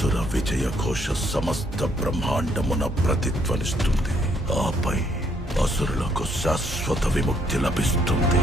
అసుర విజయ ఘోష సమస్త బ్రహ్మాండమున ప్రతిధ్వనిస్తుంది. ఆపై అసురులకు శాశ్వత విముక్తి లభిస్తుంది.